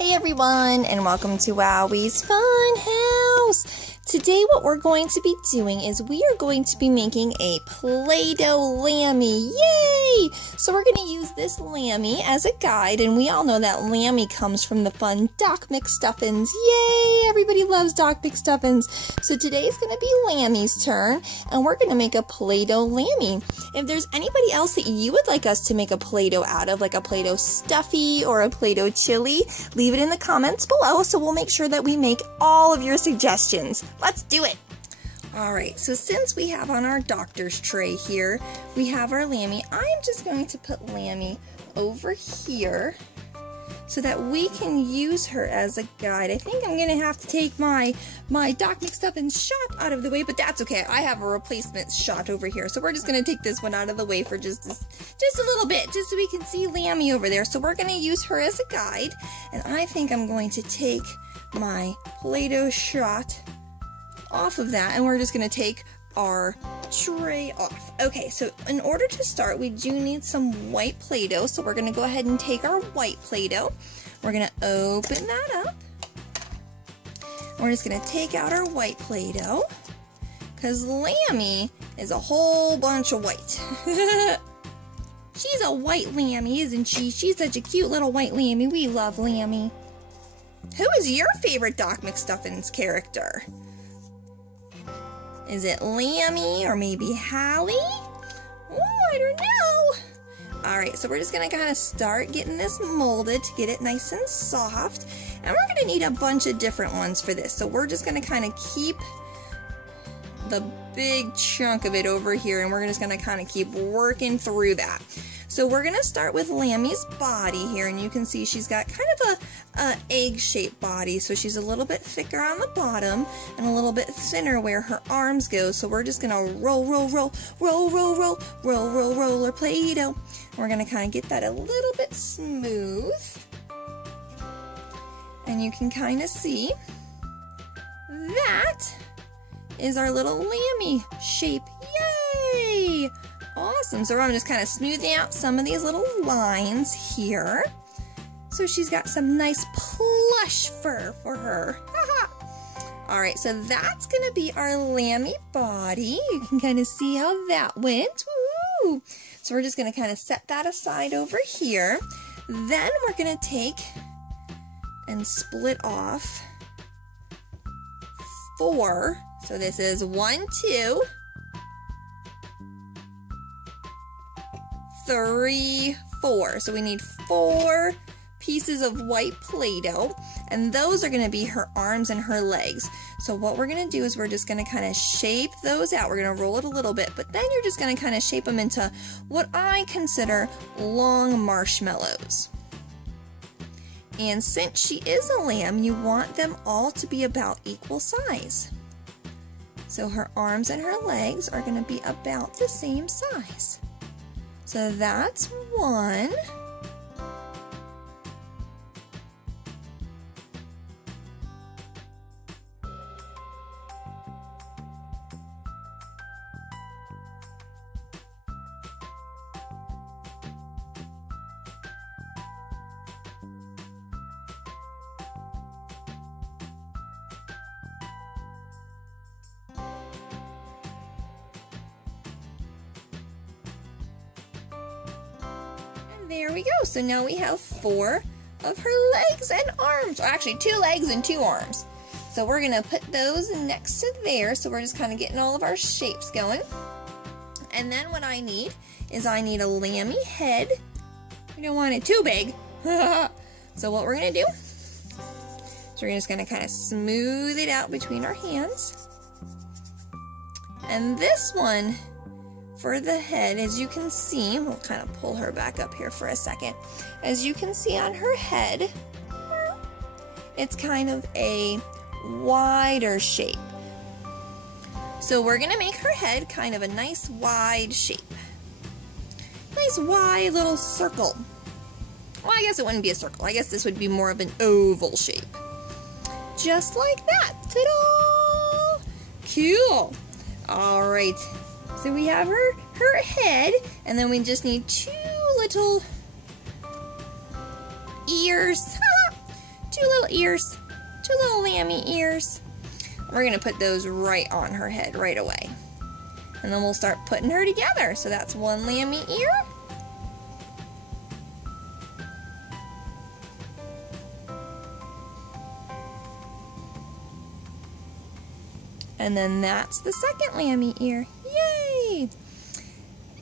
Hey everyone, and welcome to Wowie's Fun House. Today what we're going to be doing is we are going to be making a Play-Doh Lammy. Yay! So we're going to use this Lammy as a guide, and we all know that Lammy comes from the fun Doc McStuffins. Yay! Everybody loves Doc McStuffins. So today's going to be Lammy's turn, and we're going to make a Play-Doh Lammy. If there's anybody else that you would like us to make a Play-Doh out of, like a Play-Doh Stuffy or a Play-Doh Chili, leave it in the comments below so we'll make sure that we make all of your suggestions. Let's do it! Alright, so since we have on our doctor's tray here, we have our Lammy. I'm just going to put Lammy over here so that we can use her as a guide. I think I'm going to have to take my Doc McStuffins shot out of the way, but that's okay. I have a replacement shot over here, so we're just going to take this one out of the way for just a little bit, just so we can see Lammy over there. So we're going to use her as a guide, and I think I'm going to take my Play-Doh shot off of that, and we're just going to take our tray off. Okay, so in order to start, we do need some white Play-Doh, so we're going to go ahead and take our white Play-Doh. We're going to open that up. We're just going to take out our white Play-Doh, because Lammy is a whole bunch of white. She's a white Lammy, isn't she? She's such a cute little white Lammy. We love Lammy. Who is your favorite Doc McStuffins character? Is it Lammy or maybe Hallie? Oh, I don't know. Alright, so we're just going to kind of start getting this molded to get it nice and soft. And we're going to need a bunch of different ones for this. So we're just going to kind of keep the big chunk of it over here, and we're just going to kind of keep working through that. So we're going to start with Lammy's body here, and you can see she's got kind of a egg-shaped body, so she's a little bit thicker on the bottom and a little bit thinner where her arms go. So we're just going to roll our Play-Doh. We're going to kind of get that a little bit smooth, and you can kind of see that is our little Lammy shape. Yay! Awesome. So I'm just kind of smoothing out some of these little lines here. So she's got some nice plush fur for her. Alright, so that's going to be our Lammy body. You can kind of see how that went. Woo! So we're just going to kind of set that aside over here. Then we're going to take and split off 4. So this is 1, 2, 3, 4. So we need 4 pieces of white Play-Doh, and those are going to be her arms and her legs. So what we're going to do is we're just going to kind of shape those out. We're going to roll it a little bit, but then you're just going to kind of shape them into what I consider long marshmallows. And since she is a lamb, you want them all to be about equal size. So her arms and her legs are going to be about the same size. So that's 1. There we go. So now we have 4 of her legs and arms. Or actually 2 legs and 2 arms. So we're going to put those next to there. So we're just kind of getting all of our shapes going. And then what I need is I need a Lammy head. We don't want it too big. So what we're going to do is we're just going to kind of smooth it out between our hands. And this one, for the head, as you can see, we'll kind of pull her back up here for a second. As you can see on her head, it's kind of a wider shape. So we're going to make her head kind of a nice wide shape. Nice wide little circle. Well, I guess it wouldn't be a circle. I guess this would be more of an oval shape. Just like that. Ta-da! Cool. All right. So we have her head, and then we just need 2 little ears. two little ears, two little lammy ears. We're gonna put those right on her head right away. And then we'll start putting her together. So that's one lammy ear. And then that's the second lammy ear. Yay!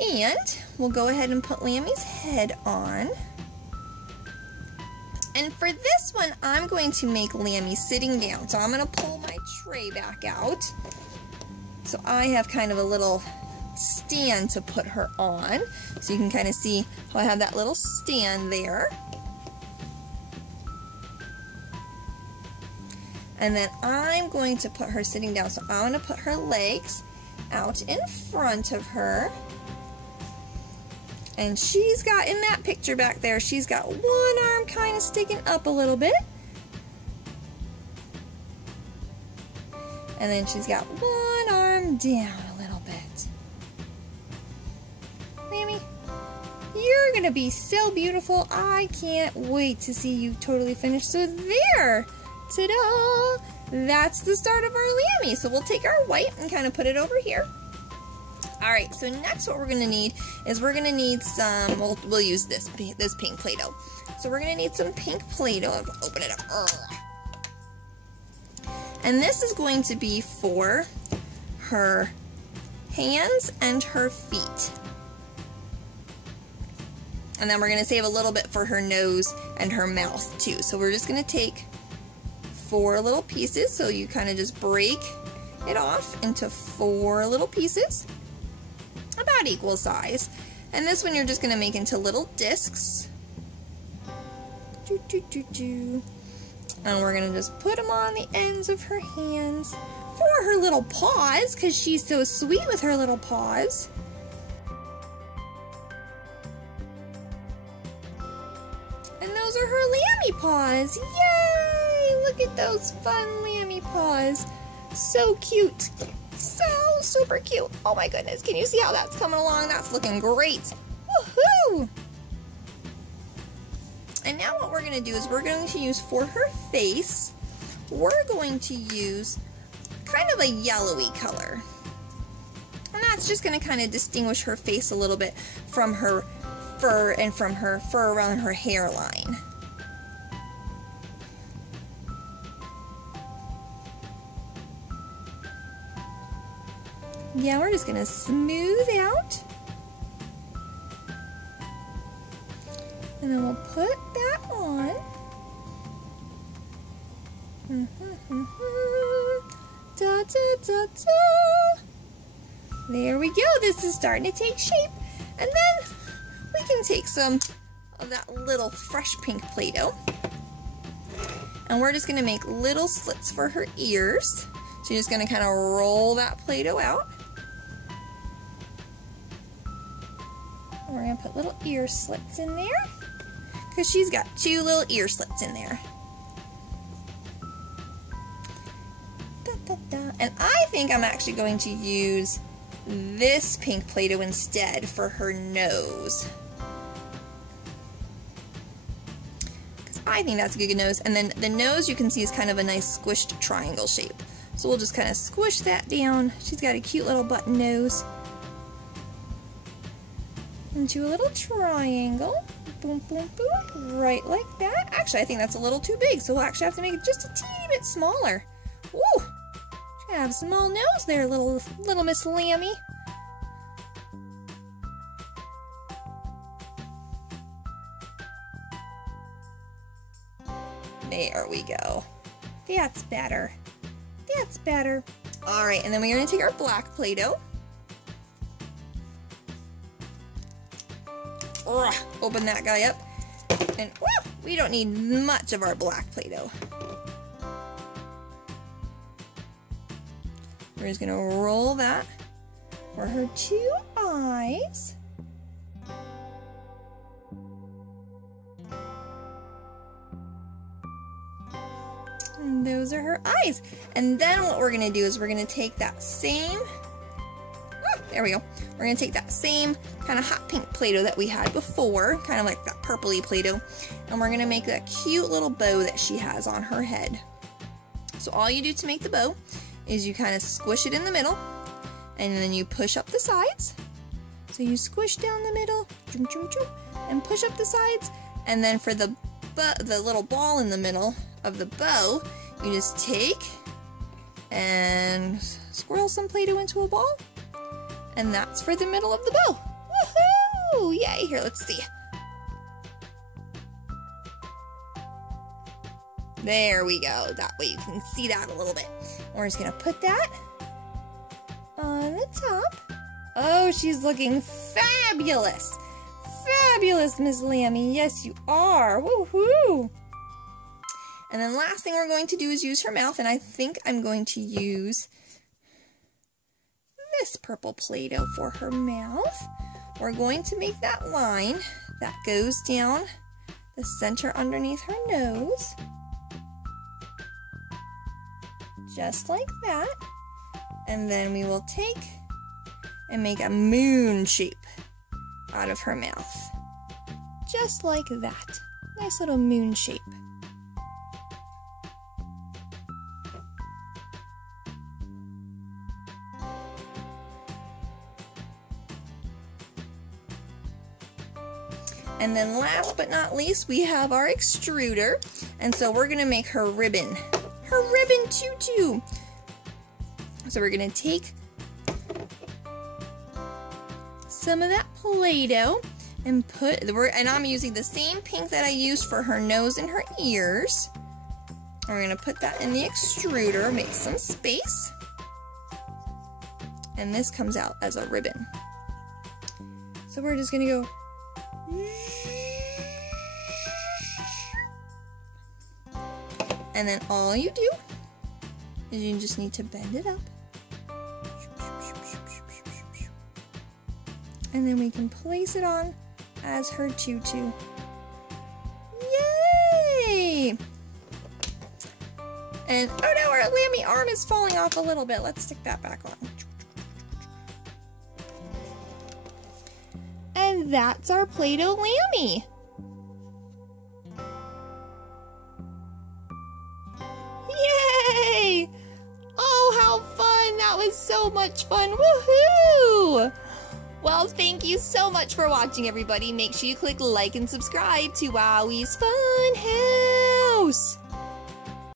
And we'll go ahead and put Lammy's head on. And for this one, I'm going to make Lammy sitting down. So I'm going to pull my tray back out. So I have kind of a little stand to put her on. So you can kind of see how I have that little stand there. And then I'm going to put her sitting down. So I'm going to put her legs out in front of her. And she's got, in that picture back there, she's got one arm kind of sticking up a little bit. And then she's got one arm down a little bit. Lammy, you're going to be so beautiful. I can't wait to see you totally finished. So there! Ta-da! That's the start of our Lammy. So we'll take our white and kind of put it over here. Alright, so next what we're going to need is we're going to need some, we'll use this pink Play-Doh. So we're going to need some pink Play-Doh. Open it up. And this is going to be for her hands and her feet. And then we're going to save a little bit for her nose and her mouth too. So we're just going to take 4 little pieces. So you kind of just break it off into 4 little pieces, about equal size. And this one you're just going to make into little discs. And we're going to just put them on the ends of her hands for her little paws, because she's so sweet with her little paws. And those are her Lammy paws. Yay! Look at those fun Lammy paws. So cute. So super cute. Oh my goodness. Can you see how that's coming along? That's looking great. Woohoo! And now what we're going to do is we're going to use for her face, we're going to use kind of a yellowy color. And that's just going to kind of distinguish her face a little bit from her fur and from her fur around her hairline. Yeah, we're just going to smooth out. And then we'll put that on. Da, da, da, da. There we go. This is starting to take shape. And then we can take some of that little fresh pink Play-Doh. And we're just going to make little slits for her ears. So you're just going to kind of roll that Play-Doh out. And we're going to put little ear slits in there, because she's got 2 little ear slits in there. Da, da, da. And I think I'm actually going to use this pink Play-Doh instead for her nose, because I think that's a good nose. And then the nose, you can see, is kind of a nice squished triangle shape. So we'll just kind of squish that down. She's got a cute little button nose. Into a little triangle. Boom, boom, boom. Right like that. Actually, I think that's a little too big, so we'll actually have to make it just a teeny bit smaller. Woo! She have a small nose there, little Miss Lammy. There we go. That's better. That's better. Alright, and then we're going to take our black Play-Doh. Open that guy up. And woo, we don't need much of our black Play-Doh. We're just going to roll that for her 2 eyes. And those are her eyes. And then what we're going to do is we're going to take that same, There we go. We're going to take that same kind of hot pink Play-Doh that we had before, kind of like that purpley Play-Doh, and we're going to make that cute little bow that she has on her head. So all you do to make the bow is you kind of squish it in the middle, and then you push up the sides. So you squish down the middle, and push up the sides, and then for the little ball in the middle of the bow, you just take and swirl some Play-Doh into a ball, and that's for the middle of the bow. Woohoo! Yay! Here, let's see. There we go. That way you can see that a little bit. We're just gonna put that on the top. Oh, she's looking fabulous! Fabulous, Miss Lammy. Yes, you are. Woohoo! And then last thing we're going to do is use her mouth, and I think I'm going to use this purple Play-Doh for her mouth. We're going to make that line that goes down the center underneath her nose. Just like that. And then we will take and make a moon shape out of her mouth. Just like that. Nice little moon shape. And then last but not least, we have our extruder. And so we're going to make her ribbon. Her ribbon tutu. So we're going to take some of that Play-Doh and and I'm using the same pink that I used for her nose and her ears. We're going to put that in the extruder, make some space. And this comes out as a ribbon. So we're just going to go. And then all you do is you just need to bend it up. And then we can place it on as her tutu. Yay! And oh no, our Lammy arm is falling off a little bit. Let's stick that back on. And that's our Play-Doh Lammy. Yay! Oh, how fun! That was so much fun! Woohoo! Well, thank you so much for watching, everybody. Make sure you click like and subscribe to Wowie's Fun House.